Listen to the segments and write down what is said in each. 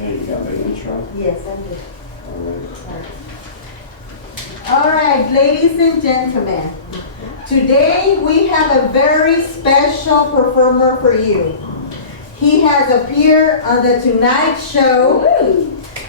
Okay, you got my intro? Yes, I do. All right. All right, ladies and gentlemen, today we have a very special performer for you. He has appeared on the Tonight Show,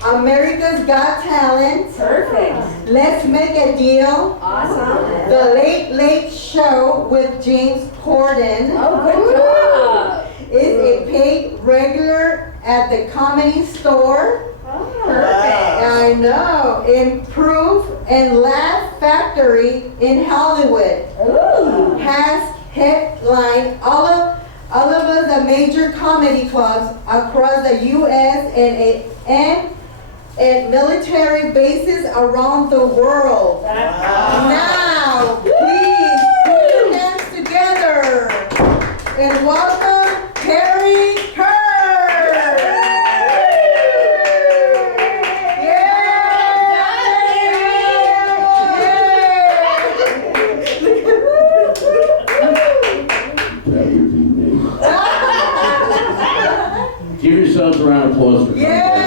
America's Got Talent, Perfect. Let's Make a Deal, Awesome. The Late Late Show with James Corden, Oh, good job. is a paid regular at the Comedy Store. Perfect. I know. Improve and Laugh Factory in Hollywood. Ooh. Has headlined all of the major comedy clubs across the U.S. and at military bases around the world. Now, please put your hands together and welcome Perry Kurtz. That would be me. Give yourselves a round of applause for coming down.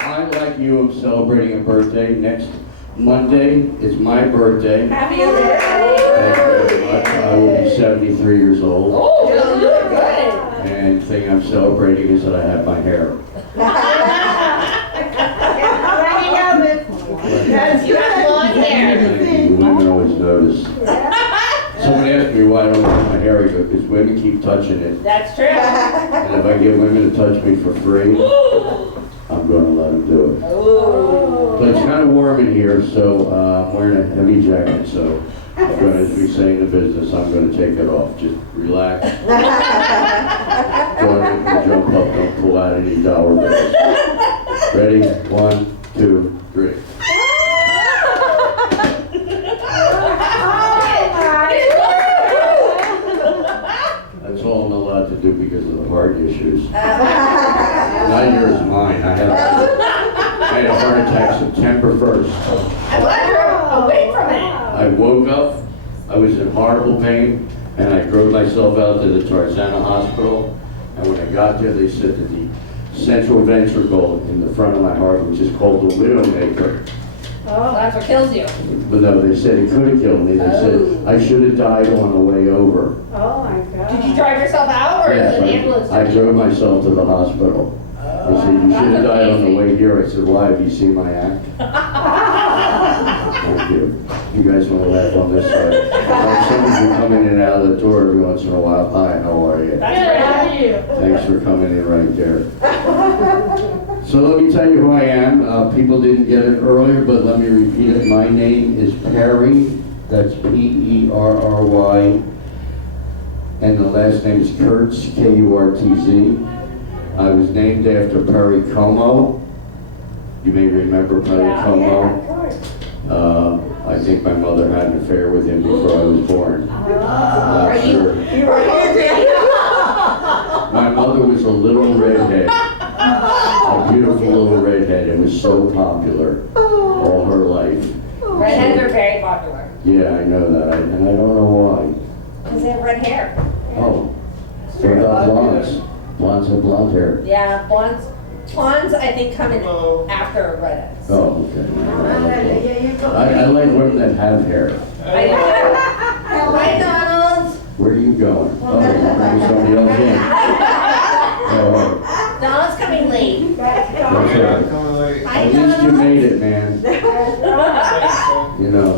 I, like you, am celebrating a birthday. Next Monday is my birthday. Happy birthday. Thank you very much. I will be 73 years old. Oh, you look good. And the thing I'm celebrating is that I have my hair. You have long hair. Thank you. Women always notice. Someone asked me why I don't have my hair. I go, because women keep touching it. That's true. And if I get women to touch me for free, I'm going to let them do it. Ooh. But it's kind of warm in here, so I'm wearing a heavy jacket, so I'm going to, as we say in the business, I'm going to take it off. Just relax. Don't jump up, don't pull out any dollar bills. Ready? 1, 2, 3. That's all I'm allowed to do because of the heart issues. Not yours, mine. I had a heart attack September 1st. I'm glad you're away from it. I woke up, I was in horrible pain, and I drove myself out to the Tarzana Hospital. And when I got there, they said that the central ventricle in the front of my heart, which is called the widowmaker, Oh, that's what kills you. but no, they said it could have killed me. They said I should have died on the way over. Oh my God. Did you drive yourself out or Yes, an ambulance? I drove myself to the hospital. They said, you should have died on the way here. I said, why? Have you seen my act? Thank you. You guys want to laugh on this side? Like some of you come in and out of the door every once in a while. Hi, how are you? That's right. How are you? Thanks for coming in right there. So let me tell you who I am. People didn't get it earlier, but let me repeat it. My name is Perry. That's P-E-R-R-Y. And the last name is Kurtz, K-U-R-T-Z. I was named after Perry Como. You may remember Perry Como. I think my mother had an affair with him before I was born. Not sure. My mother was a little redhead, a beautiful little redhead, and was so popular all her life. Redheads are very popular. Yeah, I know that, and I don't know why. Because they have red hair. Oh, so about blondes. Blondes have blonde hair. Yeah, blondes I think come in after redheads. Oh, okay. I like women that have hair. I know. Hi, Donald. Where are you going? Oh, bring somebody else in. Oh, Donald's coming late. that's right. Hi, At least you Donald. made it, man. You know.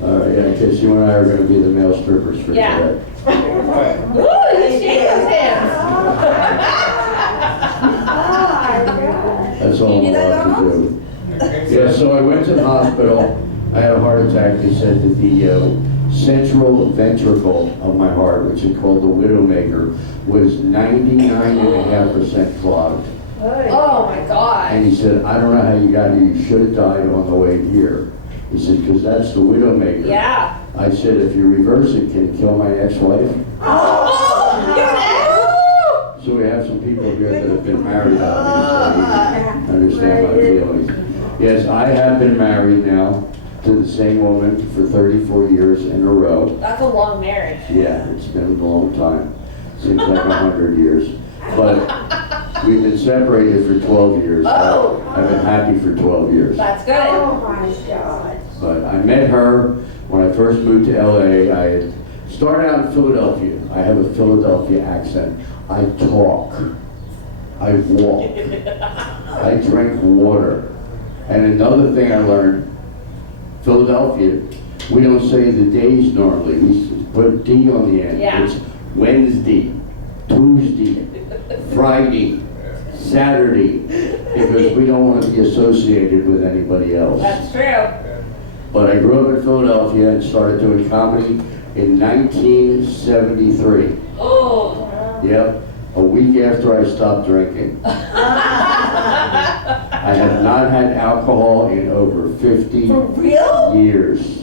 Yeah, because you and I are going to be the male strippers for Yeah. today. Ooh, you shake those hands. That's all I'm allowed to do. Yeah, so I went to the hospital. I had a heart attack. They said that the central ventricle of my heart, which is called the widowmaker, was 99.5% clogged. Oh my And God. he said, I don't know how you got here. You should have died on the way here. He said, because that's the widowmaker. Yeah. I said, if you reverse it, can it kill my ex-wife? Oh, you're an So we have some people here that have been married, obviously. Understand my feelings. Yes, I have been married now to the same woman for 34 years in a row. That's a long marriage. Yeah, it's been a long time. Seems like 100 years. But we've been separated for 12 years. Oh. I've been happy for 12 years. That's good. Oh my God. But I met her when I first moved to LA. I had started out in Philadelphia. I have a Philadelphia accent. I talk. I walk. I drink water. And another thing I learned, Philadelphia, we don't say the days normally. We put D on the end. Yeah. It's Wednesday, Tuesday, Friday, Saturday, because we don't want to be associated with anybody else. That's true. But I grew up in Philadelphia and started doing comedy in 1973. Oh. Yep, a week after I stopped drinking. I have not had alcohol in over 50 For real? years.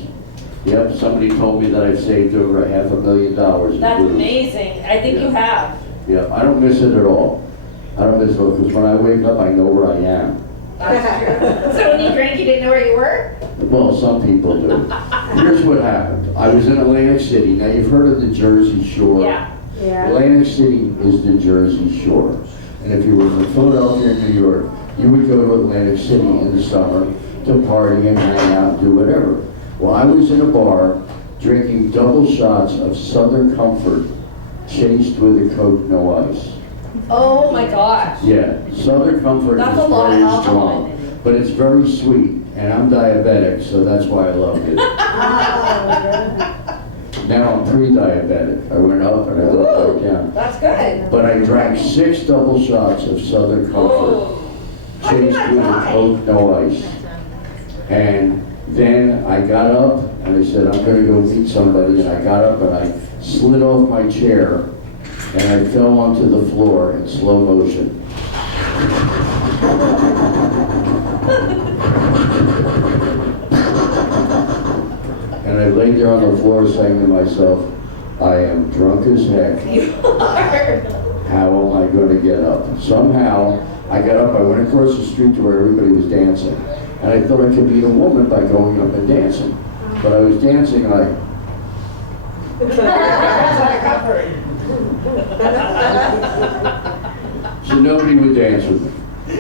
Yep, somebody told me that I've saved over $500,000 in That's booze. amazing. I think you have. Yeah, I don't miss it at all. I don't miss it because when I wake up, I know where I am. That's true. So when you drank, you didn't know where you were? Well, some people do. Here's what happened. I was in Atlantic City. Now, you've heard of the Jersey Shore. Yeah. Atlantic City is the Jersey Shore. And if you were from Philadelphia or New York, you would go to Atlantic City in the summer to party and hang out and do whatever. Well, I was in a bar drinking double shots of Southern Comfort chased with a Coke, no ice. Oh my gosh. Yeah, Southern Comfort That's is a lot of very alcohol in strong, but it's very sweet, and I'm diabetic, so that's why I loved it. Now I'm pre-diabetic. I went up and I got back down. That's good. But I drank 6 double shots of Southern Comfort, Oh. chased with a Coke, no ice. And then I got up and I said, I'm gonna go meet somebody, and I got up and I slid off my chair and I fell onto the floor in slow motion. And I laid there on the floor saying to myself, I am drunk as heck. You are. How am I going to get up? Somehow, I got up, I went across the street to where everybody was dancing. And I thought I could meet a woman by going up and dancing. But I was dancing like, so nobody would dance with me.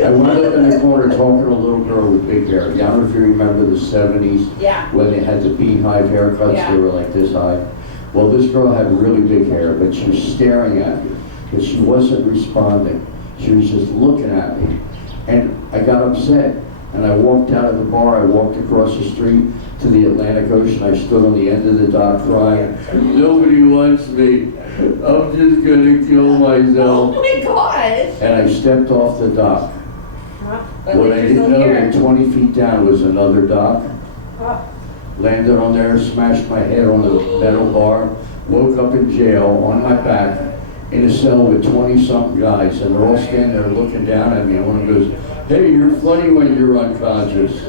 I wound up in the corner talking to a little girl with big hair. I don't know if you remember the 70s. Yeah. When they had the beehive haircuts, Yeah. they were like this high. Well, this girl had really big hair, but she was staring at me, but she wasn't responding. She was just looking at me. And I got upset, and I walked out of the bar. I walked across the street to the Atlantic Ocean. I stood on the end of the dock crying, nobody wants me. I'm just gonna kill myself. Oh my gosh. And I stepped off the dock. But What I you're didn't still know here. that 20 feet down was another dock. Oh. Landed on there, smashed my head on the metal bar, woke up in jail on my back in a cell with 20-something guys, and they're all standing there looking down at me, and one goes, hey, you're funny when you're unconscious.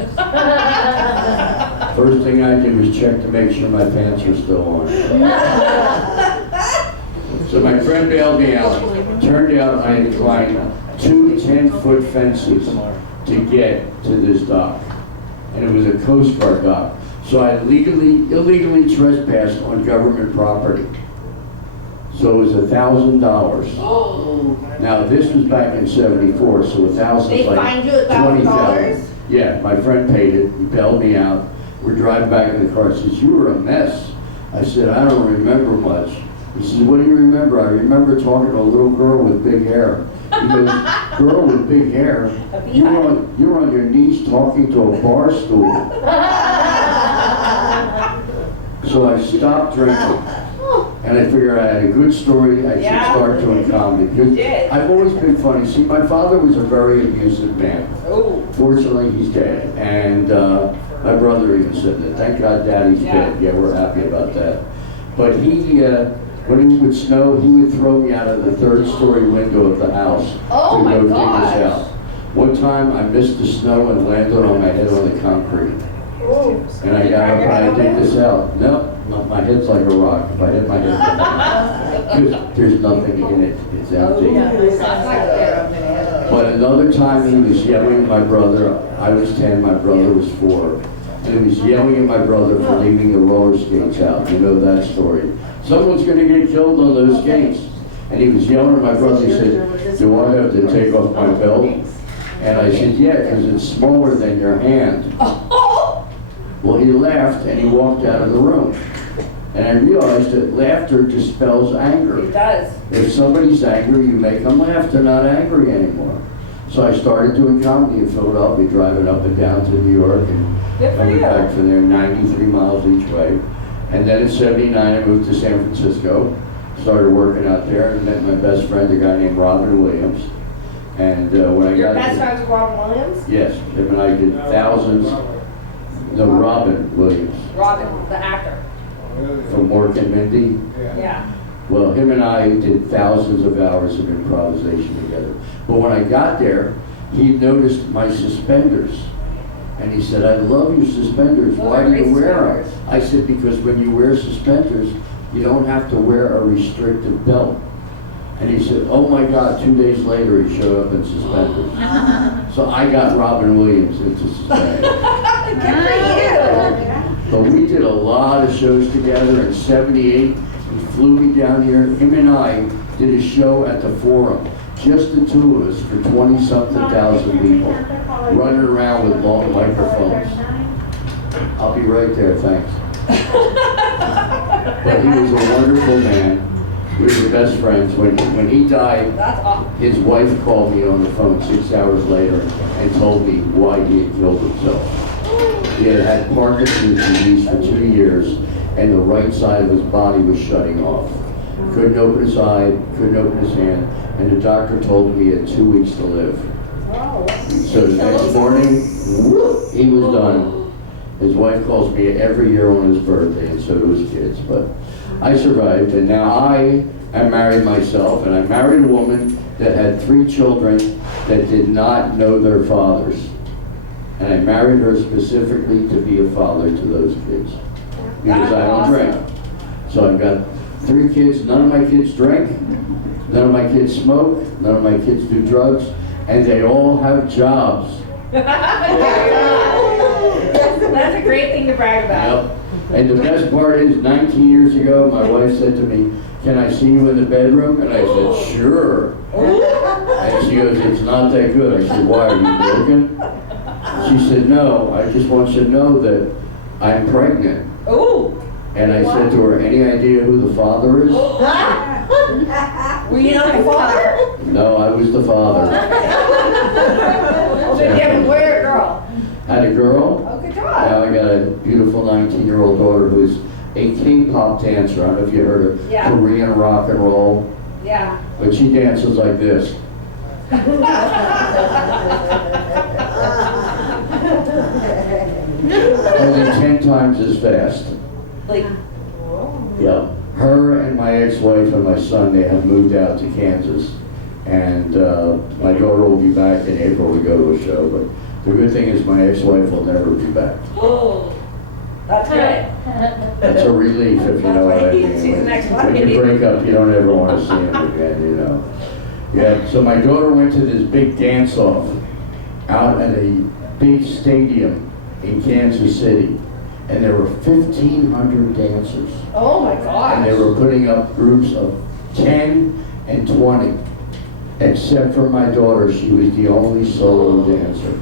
First thing I did was check to make sure my pants were still on. So my friend bailed me out. Turned out I had to climb 2 10-foot fences to get to this dock. And it was a Coast Guard dock. So I illegally trespassed on government property. So it was $1,000. Oh. Now this was back in '74, so 1,000 They is like fined you $1,000? 20,000. Yeah, my friend paid it. He bailed me out. We're driving back in the car. He says, "You were a mess." I said, "I don't remember much." He says, "What do you remember?" "I remember talking to a little girl with big hair." He goes, "Girl with big hair? You were on your knees talking to a bar stool." So I stopped drinking. And I figured I had a good story, I should Yeah. start doing comedy. Because did. I've always been funny. See, my father was a very abusive man. Oh. Fortunately, he's dead. And my brother even said that. Thank God Daddy's Yeah. dead. Yeah, we're happy about that. But he, when it would snow, he would throw me out of the 3rd-story window of the house Oh to my go dig gosh. us out. One time, I missed the snow and landed on my head on the concrete. Oh. And I got up and I dig this out. No, my head's like a rock. If I hit my head, there's nothing in it. It's empty. But another time he was yelling at my brother. I was 10, my brother was 4. And he was yelling at my brother for leaving the roller skates out. You know that story. Someone's going to get killed on those skates. And he was yelling at my brother, he said, do I have to take off my belt? And I said, yeah, because it's smaller than your hand. Well, he laughed and he walked out of the room. And I realized that laughter dispels anger. It does. If somebody's angry, you make them laugh, they're not angry anymore. So I started doing comedy in Philadelphia, driving up and down to New York and Good for coming you. back from there, 93 miles each way. And then in '79, I moved to San Francisco, started working out there, and met my best friend, a guy named Robin Williams. And when I Your got best to, friend's Robin Williams? yes, him and I did thousands. No, Robin Williams Robin, the actor. from Mork and Mindy. Yeah. Well, him and I did thousands of hours of improvisation together. But when I got there, he noticed my suspenders. And he said, I love your suspenders. Oh, Why do they're you great wear them? suspenders. I said, because when you wear suspenders, you don't have to wear a restrictive belt. And he said, oh my God, 2 days later he showed up in suspenders. So I got Robin Williams into suspenders. Good for you. But we did a lot of shows together. In '78, he flew me down here. Him and I did a show at the Forum, just the two of us, for 20-something thousand people, running around with long microphones. I'll be right there, thanks. But he was a wonderful man. We were best friends. When he died, That's awesome. his wife called me on the phone 6 hours later and told me why he had killed himself. He had had Parkinson's disease for 2 years, and the right side of his body was shutting off. Couldn't open his eye, couldn't open his hand, and the doctor told him he had 2 weeks to live. Oh. So the next morning, he was done. His wife calls me every year on his birthday, and so do his kids. But I survived, and now I am married myself, and I married a woman that had 3 children that did not know their fathers. And I married her specifically to be a father to those kids. Because I don't drink. So I've got 3 kids, none of my kids drink, none of my kids smoke, none of my kids do drugs, and they all have jobs. That's a great thing to brag about. Yep. And the best part is, 19 years ago, my wife said to me, can I see you in the bedroom? And I said, sure. And she goes, it's not that good. I said, why, are you broken? She said, no, I just want you to know that I'm pregnant. Ooh. And I said to her, any idea who the father is? Were you not the father? No, I was the father. So you have a boy or a girl? Had a girl. Oh, good Now job. I got a beautiful 19-year-old daughter who's a K-pop dancer. I don't know if you heard of Yeah. Korean rock and roll, Yeah. but she dances like this. Only 10 times as fast. Like, Yeah. Her and my ex-wife and my son, they have moved out to Kansas. And my daughter will be back in April to go to a show. But the good thing is my ex-wife will never be back. oh, that's good. It's a relief, if you know what I mean. She's an ex-wife. When you break up, you don't ever want to see him again, you know. Yeah, so my daughter went to this big dance-off out at a big stadium in Kansas City. And there were 1,500 dancers. Oh my And they gosh. were putting up groups of 10 and 20. Except for my daughter, she was the only solo dancer.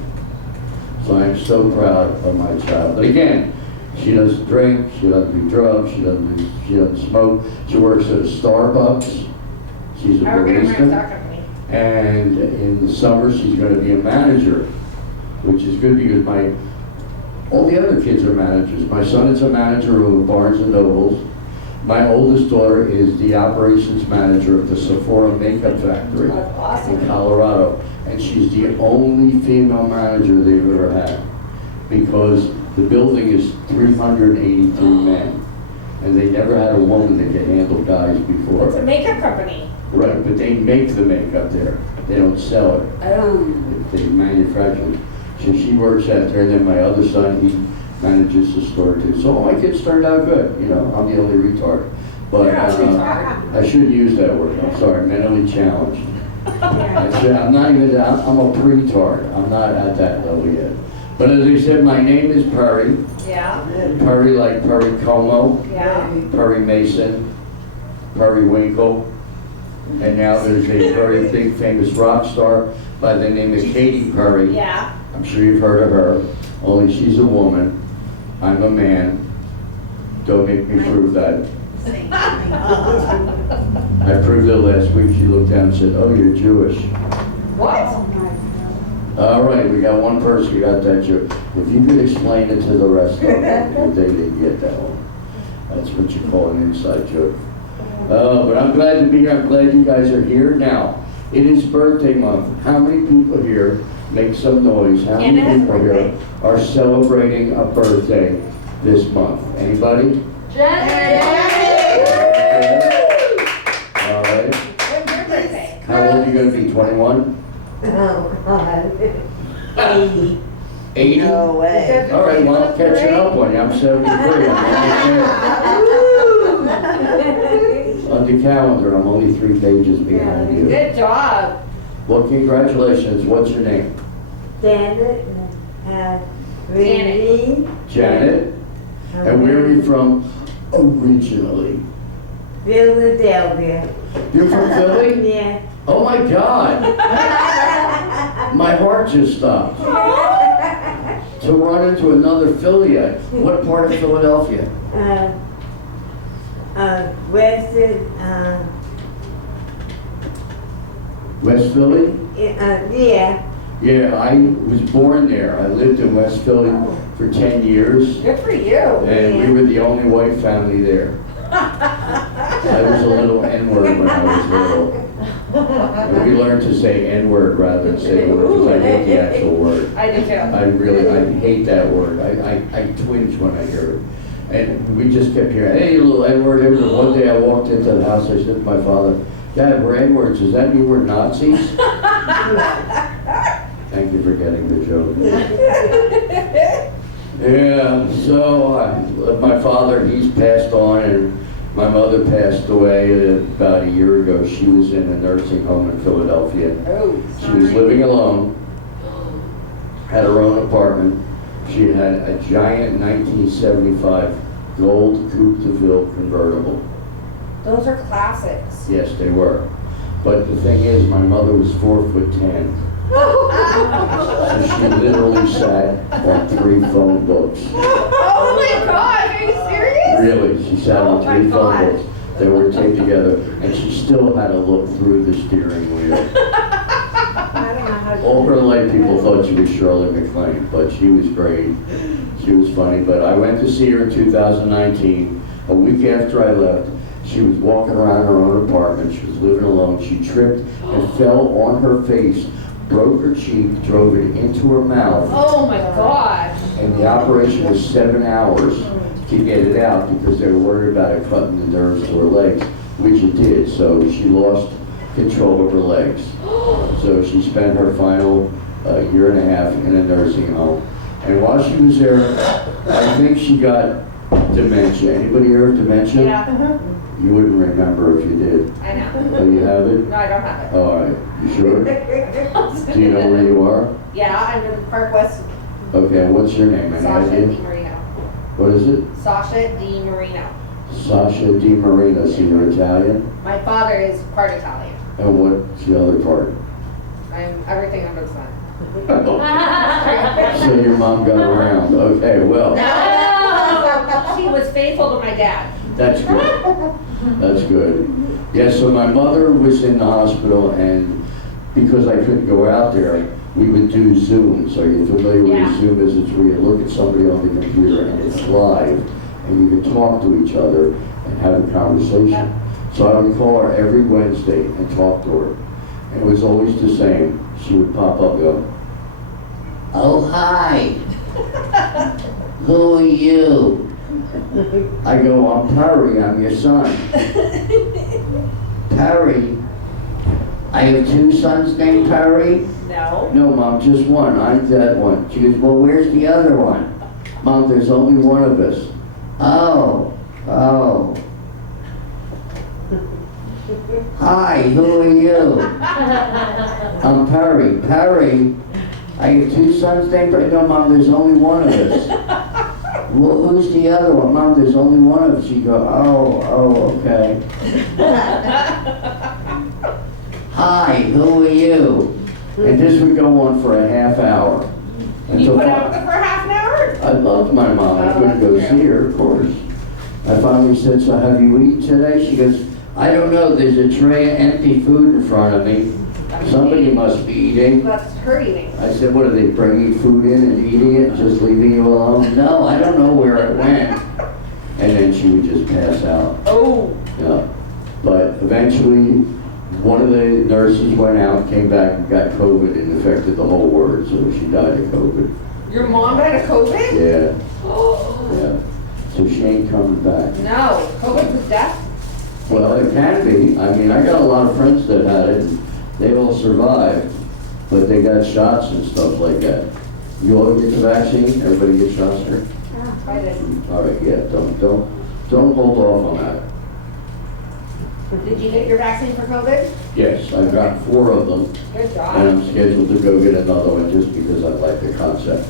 So I'm so proud of my child. But again, she doesn't drink, she doesn't do drugs, she doesn't smoke. She works at a Starbucks. She's a How are we gonna run barista. our company? And in the summer, she's going to be a manager, which is good because all the other kids are managers. My son is a manager of Barnes and Nobles. My oldest daughter is the operations manager of the Sephora makeup factory That's awesome. in Colorado. And she's the only female manager they've ever had because the building is 383 men. And they never had a woman that could handle guys before. It's a makeup company. Right, but they make the makeup there. They don't sell it. Oh. They manufacture it. So she works out there, and then my other son, he manages the store too. So all my kids turned out good, you know, I'm the only retard. But You're not a retard. I shouldn't use that word, I'm sorry, mentally challenged. I'm not even, I'm a pre-tard, I'm not at that level yet. But as I said, my name is Perry. Yeah. Perry like Perry Como, Yeah. Perry Mason, Perry Winkle. And now there's a very big famous rock star by the name of Katy Perry. Yeah. I'm sure you've heard of her, only she's a woman. I'm a man. Don't make me prove that. I proved it last week. She looked down and said, "Oh, you're Jewish." What? All right, we got one person who got that joke. If you could explain it to the rest of them, they didn't get that one. That's what you call an inside joke. But I'm glad to be here. I'm glad you guys are here. Now, it is birthday month. How many people here, make some noise, how many people here are celebrating a birthday this month? Anybody? Jenny! All right. When's your birthday? How old are you going to be, 21? Oh, God. 80? No way. All right, well, I'm catching up on you. I'm 73. On the calendar, I'm only 3 pages behind you. Good job. Well, congratulations. What's your name? Janet, Renee, Janet. And where are you from originally? Philadelphia. You're from Philly? Yeah. Oh my God. My heart just stopped. To run into another Phillyite. What part of Philadelphia? Western, West Philly? yeah. Yeah, I was born there. I lived in West Philly for 10 years. Good for you. And we were the only white family there. I was a little N-word when I was little. And we learned to say N-word rather than say word because I hate the actual word. I do too. I hate that word. I twinge when I hear it. And we just kept hearing, "Hey, you little N-word." One day I walked into the house, I said to my father, "Dad, we're N-words. Does that mean we're Nazis?" Thank you for getting the joke. Yeah, so my father, he's passed on, and my mother passed away about a year ago. She was in a nursing home in Philadelphia. Oh, She was living alone, had her own apartment. She had a giant 1975 gold Coupe de Ville convertible. those are classics. Yes, they were. But the thing is, my mother was 4'10". So she literally sat on 3 phone books. Oh my God, are you serious? Really, she sat on Oh my 3 phone God. books that were taped together, and she still had to look through the steering wheel. All her life, people thought she was Shirley MacLaine, but she was great. She was funny. But I went to see her in 2019, a week after I left. She was walking around her own apartment. She was living alone. She tripped and fell on her face, broke her cheek, drove it into her mouth, Oh my God. and the operation was 7 hours to get it out because they were worried about it cutting the nerves to her legs, which it did. So she lost control of her legs. So she spent her final year and a half in a nursing home. And while she was there, I think she got dementia. Anybody hear of dementia? Yeah, You wouldn't remember if you did. I know. Oh, you have it? No, I don't have it. All right. You sure? Do you know where you are? Yeah, I'm in Park West, Okay, what's your name? Any Sasha idea? Di Marino. What is it? Sasha Di Marino. Sasha Di Marino. So you're Italian? My father is part Italian. And what's the other part? I'm everything under the sun. So your mom got around. Okay, well, No, she was faithful to my dad. that's good. That's good. Yeah, so my mother was in the hospital, and because I couldn't go out there, we would do Zooms. Are you familiar with Yeah. Zoom visits where you look at somebody on the computer and it's live, and you can talk to each other and have a conversation? So I would call her every Wednesday and talk to her. And it was always the same. She would pop up and go, "Oh, hi. Who are you?" I go, "I'm Perry, I'm your son." "Perry? I have 2 sons named Perry?" No. "No, Mom, just one. I'm that one." She goes, "Well, where's the other one?" "Mom, there's only one of us." "Oh. "Hi, who are you?" "I'm Perry." "Perry? I have 2 sons named Perry?" "No, Mom, there's only one of us." "Well, who's the other one?" "Mom, there's only one of us." She go, oh, okay. hi, who are you? And this would go on for a half hour. You Until put up with it for half an hour? I loved my mom. I couldn't go see her, of course. I finally said, so have you eaten today? She goes, I don't know. There's a tray of empty food in front of me. Somebody must be eating. That's her eating. I said, what are they bringing food in and eating it, just leaving you alone? No, I don't know where it went. And then she would just pass out. Oh. Yeah. But eventually, one of the nurses went out, came back and got COVID and infected the whole ward, so she died of COVID. Your mom died of COVID? Yeah, Oh. yeah. So she ain't coming back. No. COVID's a death? Well, it can be. I mean, I got a lot of friends that had it. They all survived, but they got shots and stuff like that. You all get the vaccine? Everybody get shots here? I didn't. All right, yeah, don't hold off on that. Did you get your vaccine for COVID? Yes, I've got 4 of them, Good and job. I'm scheduled to go get another one just because I like the concept.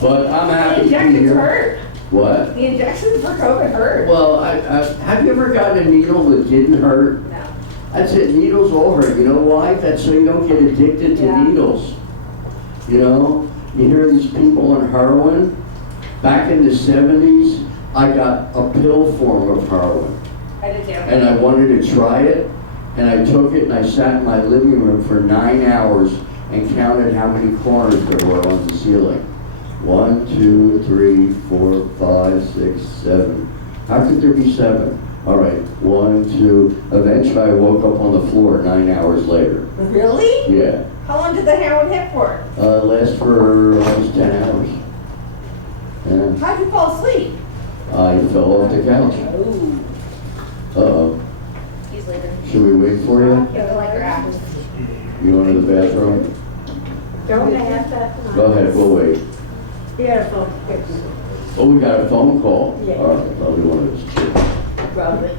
But I'm The happy to be injections here. hurt. What? The injections for COVID hurt. Well, have you ever gotten a needle that didn't hurt? No. That's it, needles all hurt. You know why? That's so you don't get addicted to Yeah. needles. You know? You hear these people on heroin? Back in the 70s, I got a pill form of heroin. I did too. And I wanted to try it, and I took it and I sat in my living room for 9 hours and counted how many corners there were on the ceiling. 1, 2, 3, 4, 5, 6, 7. How could there be 7? All right, 1, 2. Eventually I woke up on the floor 9 hours later. Really? Yeah. How long did the heroin hit for? Last for almost 10 hours. Yeah. How'd you fall asleep? I fell off the couch. Oh. Uh-oh. He's later. Should we wait for you? Yeah, I like your apples. You going to the bathroom? Don't ask that. Go ahead, we'll wait. Beautiful. Oh, we got a phone call. Yeah. All right, probably one of those chicks. Probably.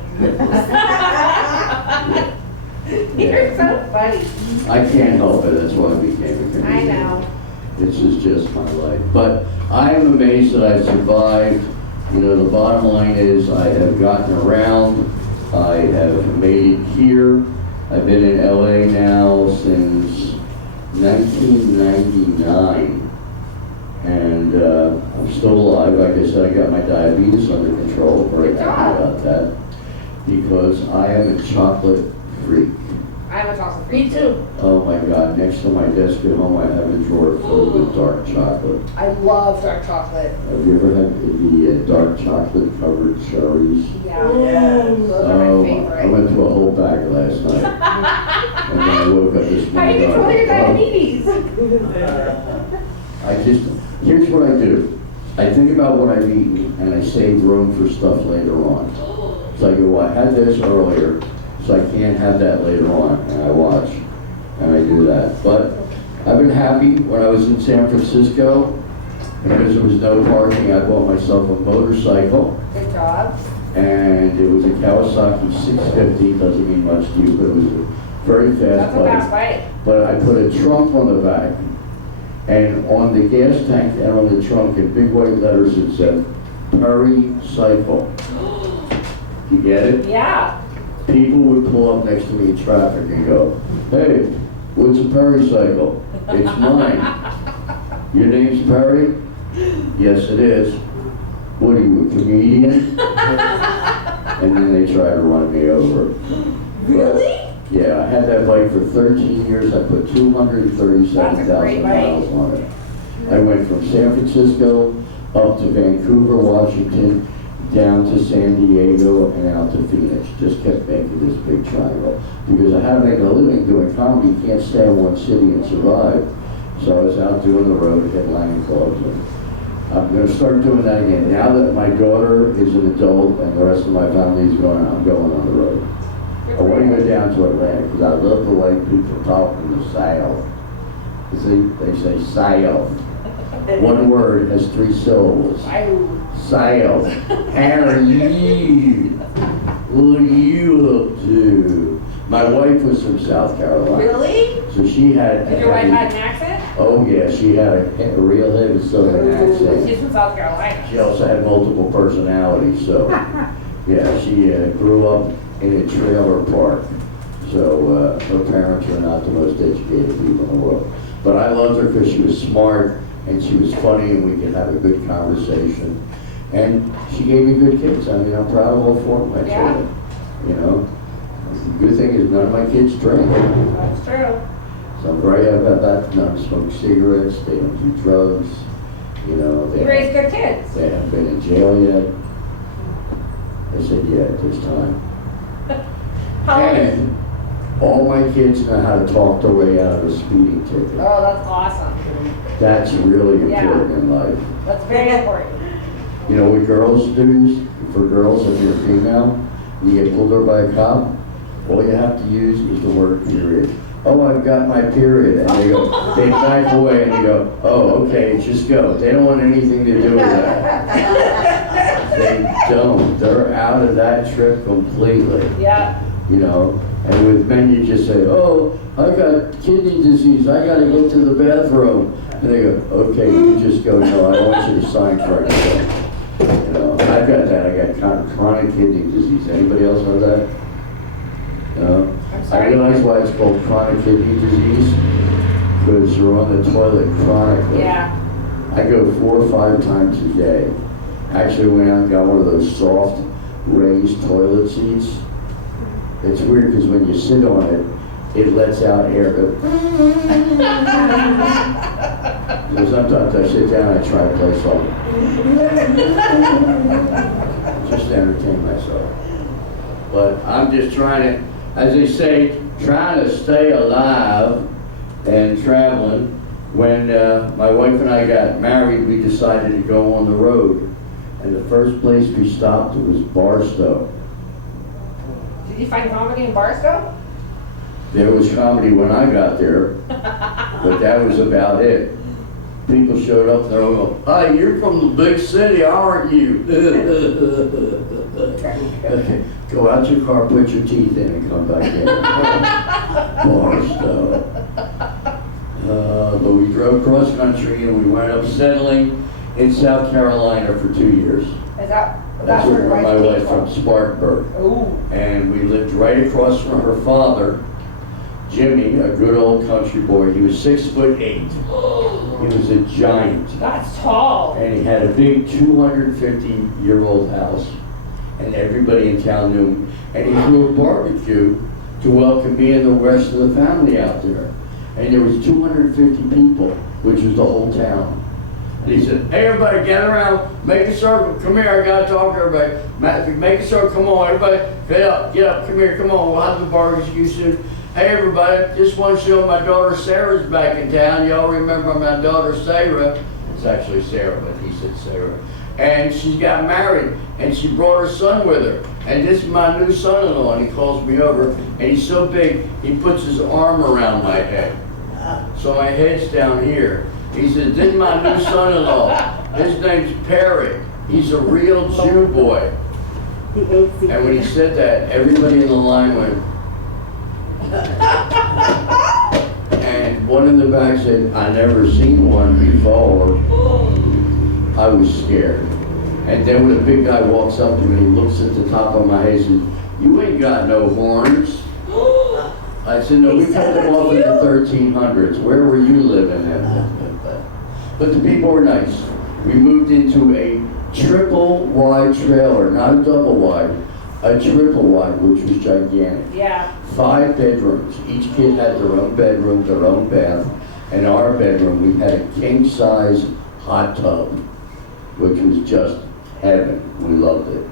You're so funny. I can't help it, that's why I became a comedian. I know. This is just my life. But I am amazed that I've survived. You know, the bottom line is I have gotten around. I have made it here. I've been in LA now since 1999. And I'm still alive. Like I said, I got my diabetes under control. Very happy about that. Because I am a chocolate freak. I'm a chocolate freak. Me too. Oh my God, next to my desk at home, I have a drawer filled with dark chocolate. I love dark chocolate. Have you ever had the dark chocolate covered cherries? Yeah. Those are my I favorite. went through a whole bag last night. And then I woke up this How do you morning. control your diabetes? Here's what I do. I think about what I've eaten and I save room for stuff later on. So I go, well, I had this earlier, so I can't have that later on, and I watch, and I do that. But I've been happy. When I was in San Francisco, because there was no parking, I bought myself a motorcycle, Good job. and it was a Kawasaki 650, doesn't mean much to you, but it was a very fast That's a fast bike. bike. But I put a trunk on the back, and on the gas tank and on the trunk in big white letters it said, Perry Cycle. You get it? Yeah. People would pull up next to me in traffic and go, hey, what's a Perry cycle? It's mine. Your name's Perry? Yes, it is. What are you, a comedian? And then they try to run me over. Really? Yeah, I had that bike for 13 years. I put 237,000 That's a great bike. miles on it. I went from San Francisco up to Vancouver, Washington, down to San Diego, and out to Phoenix. Just kept making this big triangle. Because I had to make a living doing comedy. You can't stay in one city and survive. So I was out doing the road, headlining clubs. And I'm going to start doing that again. Now that my daughter is an adult and the rest of my family is going, I'm going on the road. I want to go down to Atlanta because I love the way people talk in the South. You see, they say South. One word has 3 syllables. South. How are you? What are you up to? My wife was from South Carolina. Really? So she had. Did your wife have an accent? Oh yeah, she had a real heavy Southern accent. She's from South Carolina. She also had multiple personalities, so yeah, she grew up in a trailer park So her parents were not the most educated people in the world. But I loved her because she was smart and she was funny and we could have a good conversation. And she gave me good kids. I mean, I'm proud of all four of my children. You know, the good thing is none of my kids drink. That's true. So I'm very happy about that. None smoke cigarettes. They don't do drugs. You know, You raise good kids. they haven't been in jail yet. I said, yeah, there's time. How old is? And all my kids know how to talk their way out of a speeding ticket. Oh, that's awesome. That's really Yeah. important in life. That's very important. You know what girls do? For girls, if you're female, you get pulled over by a cop, all you have to use is the word period. Oh, I've got my period. And they back away and you go, oh, okay, just go. They don't want anything to do with that. They don't. They're out of that trip completely. Yeah. You know, and with men you just say, oh, I got kidney disease, I gotta get to the bathroom. And they go, okay, you just go, no, I don't want you to sign for anything. You know, I've got that, I got chronic kidney disease. Anybody else know that? No? I'm I sorry. realize why it's called chronic kidney disease, because you're on the toilet chronically. Yeah. I go 4 or 5 times a day. Actually went out and got one of those soft raised toilet seats. It's weird because when you sit on it, it lets out air. So sometimes I sit down and I try to play song. Just to entertain myself. But I'm just trying to, as they say, trying to stay alive and traveling. When my wife and I got married, we decided to go on the road. And the first place we stopped was Barstow. Did you find comedy in Barstow? There was comedy when I got there, but that was about it. People showed up, they're all going, "Hi, you're from the big city, aren't you?" Go out your car, put your teeth in, and come back in. Barstow. But we drove cross country and we wound up settling in South Carolina for 2 years. That's Where where my your wife wife from came from. Spartanburg. Ooh. And we lived right across from her father, Jimmy, a good old country boy. He was 6'8". He was a giant. That's tall. And he had a big 250-year-old house. And everybody in town knew him. And he threw a barbecue to welcome me and the rest of the family out there. And there was 250 people, which was the whole town. And he said, "Hey, everybody, gather around, make a circle. Come here, I gotta talk to everybody. Make a circle, come on, everybody, get up, come here, come on, we'll have the barbecue soon. Hey, everybody, just want to show my daughter Sarah's back in town. Y'all remember my daughter Sarah?" It's actually Sarah, but he said Sarah. And she got married, and she brought her son with her. And this is my new son-in-law, and he calls me over, and he's so big, he puts his arm around my head. So my head's down here. He says, "This is my new son-in-law. His name's Perry. He's a real Jew boy." And when he said that, everybody in the line went. And one in the back said, "I never seen one before." I was scared. And then when a big guy walks up to me, he looks at the top of my head and says, "You ain't got no horns." I said, "No, we cut them off in the 1300s. Where were you living in?" But the people were nice. We moved into a triple wide trailer, not a double wide, a triple wide, which was gigantic. Yeah. 5 bedrooms. Each kid had their own bedroom, their own bath. In our bedroom, we had a king-size hot tub, which was just heaven. We loved it.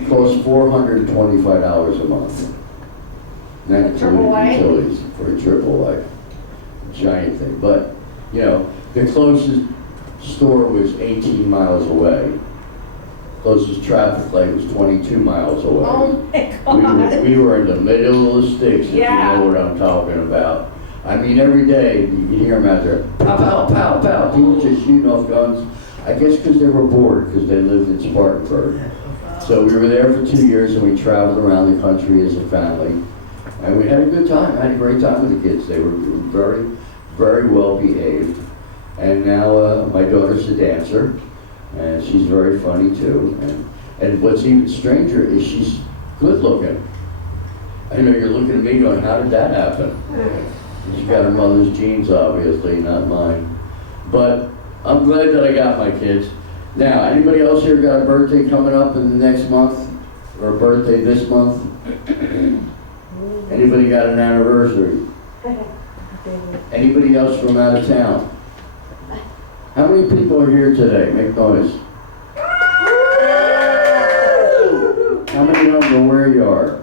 It cost $425 a month. That Triple included wide? utilities for a triple wide. Giant thing. But, you know, the closest store was 18 miles away. Closest traffic light was 22 miles away. Oh my God. We were in the middle of the sticks, if Yeah. you know what I'm talking about. I mean, every day you can hear them out there, pow, pow, pow, pow. People just shooting off guns. I guess because they were bored, because they lived in Spartanburg. So we were there for 2 years, and we traveled around the country as a family. And we had a good time. I had a great time with the kids. They were very, very well behaved. And now my daughter's a dancer, and she's very funny too. And what's even stranger is she's good looking. I know you're looking at me going, how did that happen? She's got her mother's genes, obviously, not mine. But I'm glad that I got my kids. Now, anybody else here got a birthday coming up in the next month? Or a birthday this month? Anybody got an anniversary? Anybody else from out of town? How many people are here today? Make noise. How many don't know where you are?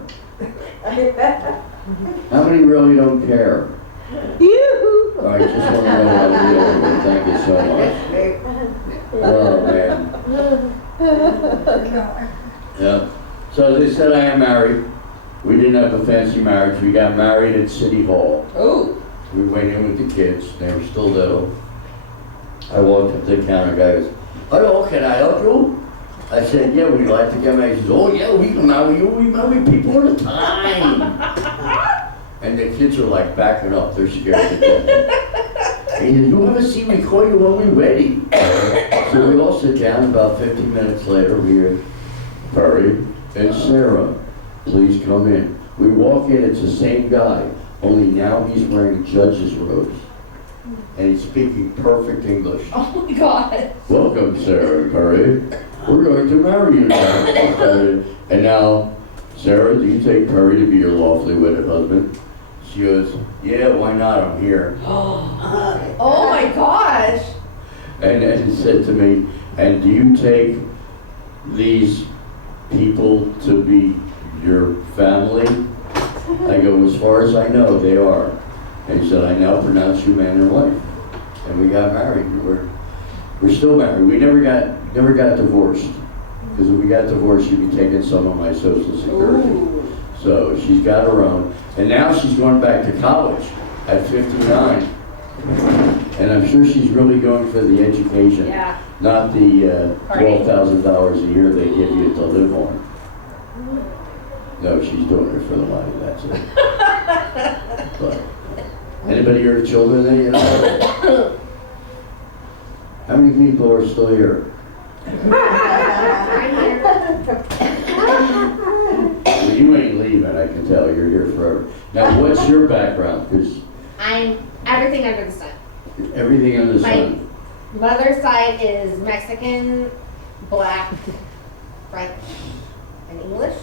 How many really don't care? All right, just want to know how to deal with it. Thank you so much. Oh, man. Yeah. So as I said, I am married. We didn't have a fancy marriage. We got married at City Hall. Oh. We went in with the kids. They were still little. I walked up to the counter. Guy goes, hello, can I help you? I said, yeah, we'd like to get married. He says, oh, yeah, we can marry you. We marry people all the time. And the kids are like backing up. They're scared to death. And he says, you ever see me call you when we're ready? So we all sit down. About 15 minutes later, we hear, Perry and Sarah, please come in. We walk in, it's the same guy, only now he's wearing judge's robes. And he's speaking perfect English. Oh my God. Welcome, Sarah and Perry. We're going to marry you now. And now, Sarah, do you take Perry to be your lawfully wedded husband? She goes, yeah, why not? I'm here. Oh my gosh. And he said to me, and do you take these people to be your family? I go, as far as I know, they are. And he said, I now pronounce you man and wife. And we got married. We're still married. We never got divorced. Because if we got divorced, she'd be taking some of my Social Security. Ooh. So she's got her own. And now she's going back to college at 59. And I'm sure she's really going for the education. Yeah. Not the $12,000 a year they give you to live on. No, she's doing it for the money, that's it. But, anybody here have children that you know? How many people are still here? Well, you ain't leaving, I can tell. You're here forever. Now, what's your background? Because I'm everything under the sun. everything under the My sun. mother's side is Mexican, Black, French, and English.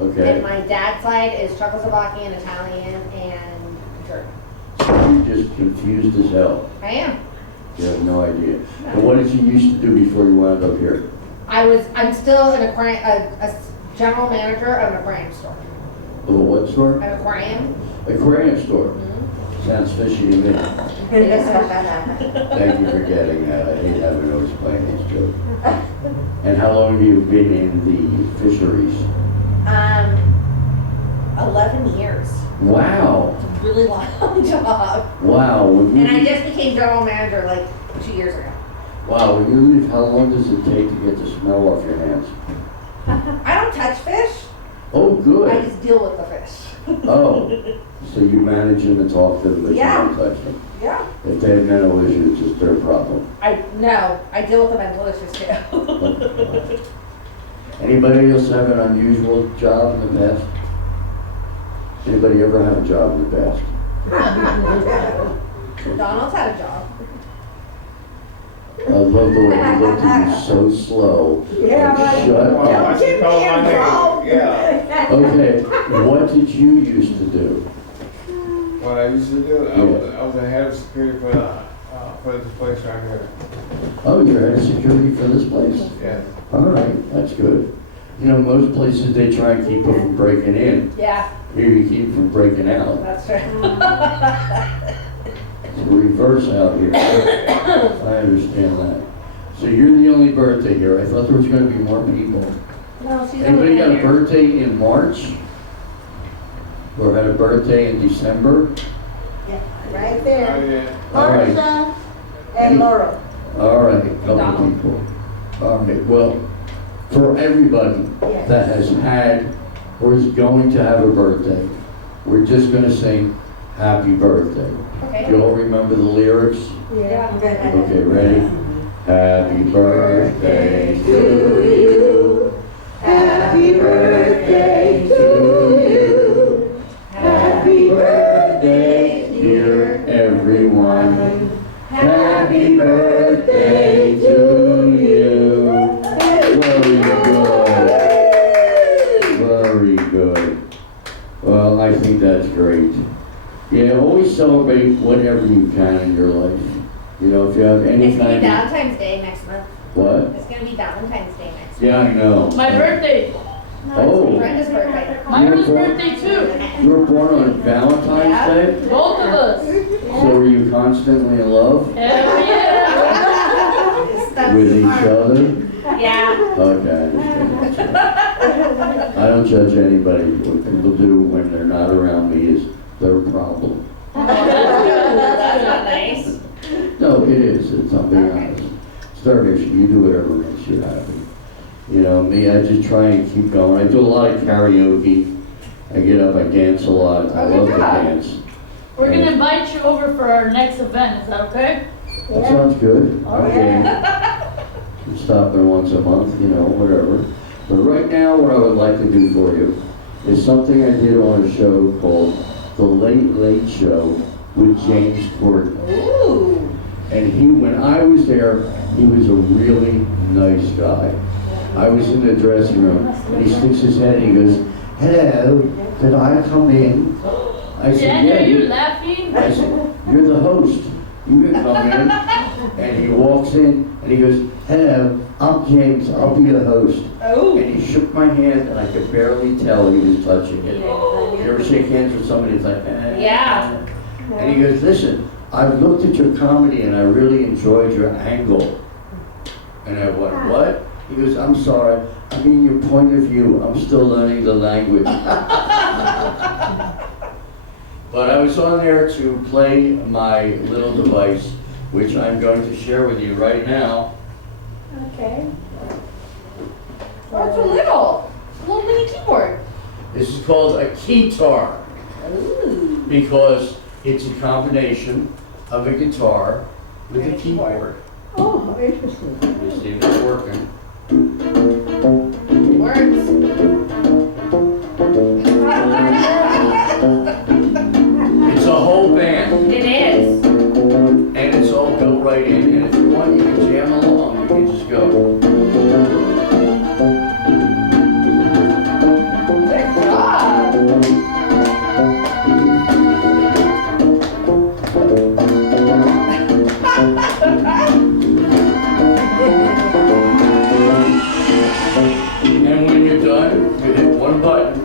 Okay. And my dad's side is Czechoslovakian, Italian, and German. You're just confused as hell. I am. You have no idea. And what did you used to do before you wound up here? I'm still an aquarium, a general manager of an aquarium store. Oh, what store? An aquarium. Aquarium store. Mm-hmm. Sounds fishy to me. Thank you for getting that. I hate having to explain these jokes. And how long have you been in the fisheries? 11 years. Wow. It's a really long job. Wow. When you And I just became general manager like 2 years ago. Wow. When you leave, how long does it take to get the smell off your hands? I don't touch fish. Oh, I good. just deal with the fish. Oh. So you manage them and talk to them, but Yeah. you don't touch them. Yeah. If they have mental issues, it's their problem. I deal with the mental issues too. Anybody else have an unusual job in the past? Anybody ever have a job in the past? Donald's had a job. I love the way you looked at me so slow. Yeah, Like, shut up. Don't get me involved. Yeah. Okay, what did you used to do? What I used to do, I was the head of security for this place right here. Oh, you're head of security for this place? Yes. All right, that's good. You know, most places they try and keep people from breaking in. Yeah, Here you keep them from breaking out. that's right. It's a reverse out here. I understand that. So you're the only birthday here. I thought there was going to be more people. No, she's Anybody got a here. birthday in March? Or had a birthday in December? Right Oh, there. yeah. All right. Marsha and Laura. All right, a couple Donald. people. All right, well, for everybody Yes. that has had or is going to have a birthday, we're just going to sing happy birthday. Okay. You all remember the lyrics? Yeah. Okay, ready? Happy birthday to you. Happy birthday to you. Yeah, always celebrate whatever you can in your life. You know, if you have any It's gonna be kind of... Valentine's Day next month. What? It's gonna be Valentine's Day next month. Yeah, I know. My birthday. Oh. Brenda's birthday. Mine was You're birthday too. You were born on Valentine's Yeah. Day? Both of us. So were you constantly in love Hell yeah. with each other? Yeah. Okay, I understand. I don't judge anybody. What people do when they're not around me is their problem. That's not nice. No, it is. It's, I'm being honest. It's their issue. You do whatever makes you happy. You know, me, I just try and keep going. I do a lot of karaoke. I get up, I dance a lot. I Oh, good love to job. dance. We're gonna invite you over for our next event. Is that okay? That sounds good. Oh, Okay. Stop there once a month, you know, whatever. But right now, what I would like to do for you is something I did on a show called The Late Late Show with James Kurtz. Ooh. And he, when I was there, he was a really nice guy. I was in the dressing room, and he sticks his head and he goes, "Hello, could I come in?" I said, Jen, are you "Yeah." laughing? I said, "You're the host. You can come in." And he walks in and he goes, "Hello, I'm James. I'll be the host." Oh. And he shook my hand, and I could barely tell he was touching it. You ever shake hands with somebody that's like, eh? Yeah. And he goes, "Listen, I've looked at your comedy and I really enjoyed your angle." And I went, "What?" He goes, "I'm sorry. I mean your point of view. I'm still learning the language." But I was on there to play my little device, which I'm going to share with you right now. Okay. Oh, it's a little mini keyboard. This is called a keytar Ooh. because it's a combination of a guitar with a keyboard. Oh, interesting. You see if it's working. Works. It's a whole band, It is. and it's all built right in. And if you want, you can jam along. You can just go. Good job. And when you're done, you hit one button.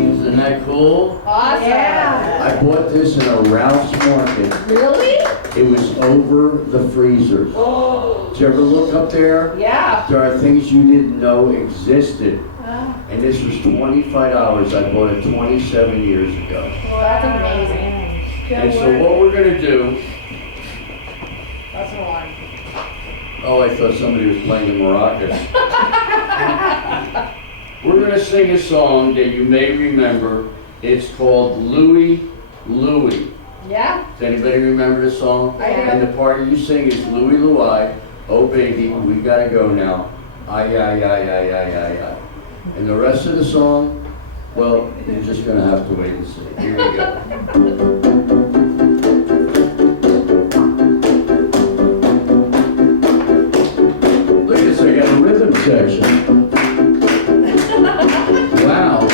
Isn't that cool? Awesome. I bought this in a Ralph's Market. Really? It was over the freezers. Oh. Did you ever look up there? Yeah. There are things you didn't know existed. And this was $25. I bought it 27 years ago. Well, that's amazing. And so what we're gonna do, That's the one. oh, I thought somebody was playing the maracas. We're gonna sing a song that you may remember. It's called Louie, Louie. Yeah? Does anybody remember the song? I do. And the part you sing is Louie, Louie, oh baby, we gotta go now. Ay, ay, ay, ay, ay, ay, ay. And the rest of the song, well, you're just gonna have to wait and see. Here we go. Look at this, I got a rhythm section. Wow.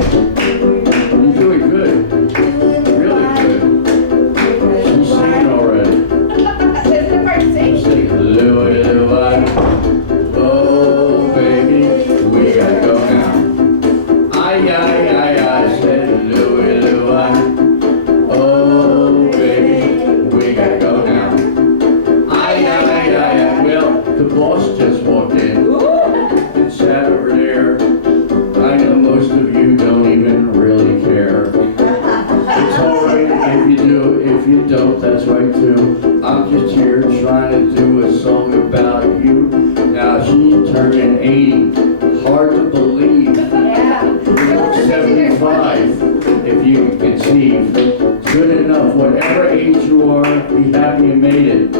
You're doing good. Really good. She's singing already. Isn't it hard to sing? Sing Louie, Louie. Oh, baby, we gotta go now. Ay, ay, ay, ay, said Louie, Louie. Oh, baby, we gotta go now. Ay, ay, ay, ay, ay. Well, the boss just walked in and sat over there. I know most of you don't even really care. It's all right if you do, if you don't, that's right too. I'm just here trying to do a song about you. Now she's turning 80, hard to believe. Yeah. 75, if you can conceive. Good enough, whatever age you are, be happy you made it.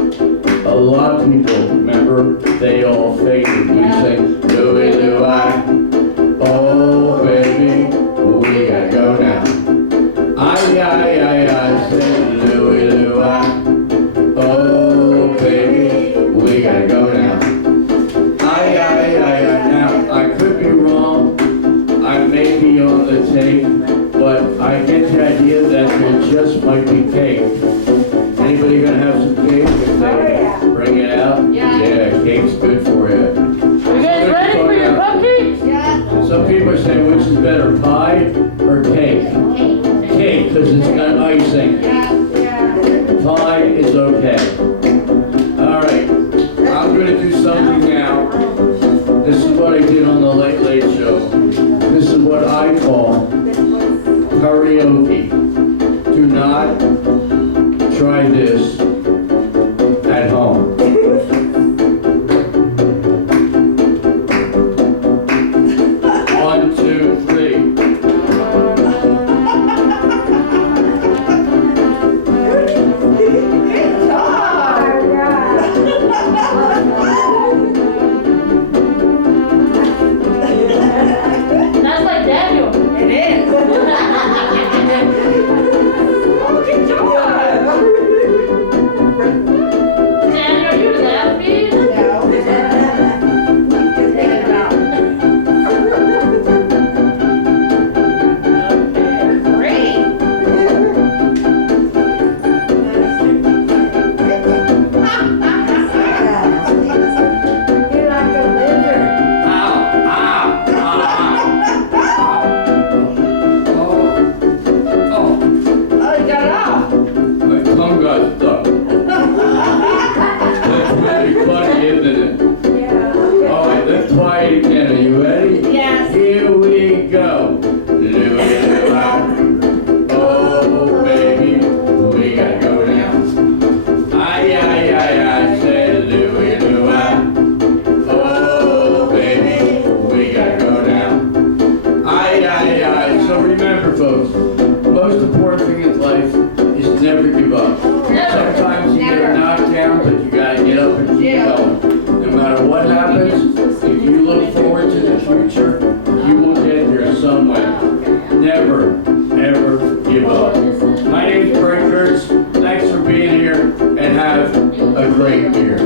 A lot of people, remember, they all faded. We sing, Louie, Louie, oh baby, we gotta go now. Ay, ay, ay, ay, say Louie, Louie, oh baby, we gotta go now. Ay, ay, might be cake. Anybody gonna have some cake? If they bring it out? Yeah. Yeah, cake's good for you. Are you guys ready for your cupcakes? Yeah. Some people are saying which is better, pie or cake? Cake, because it's got icing. Pie is okay. All right, I'm gonna do something now. This is what I did on the Late Late Show. This is what I call karaoke. Do not try this at home. 1, 2, 3. That's like Daniel. It is. Daniel, you laughing? No. Just thinking about. Great. You like a lizard. Oh, you got it off. My tongue got stuck. That's really funny, isn't it? All right, let's try it again. Are you ready? Yes. Here we go. Oh, baby, we gotta go now. Ay, ay, ay, ay, say Louie, oh, baby, we gotta go now. Ay, ay, ay. So remember, folks, the most important thing in life is to never give up. Sometimes you get knocked down, but you gotta get up and keep going. No matter what happens, if you look forward to the future, you will get there some way. Never, ever give up. My name's Kurtz. Thanks for being here and have a great year.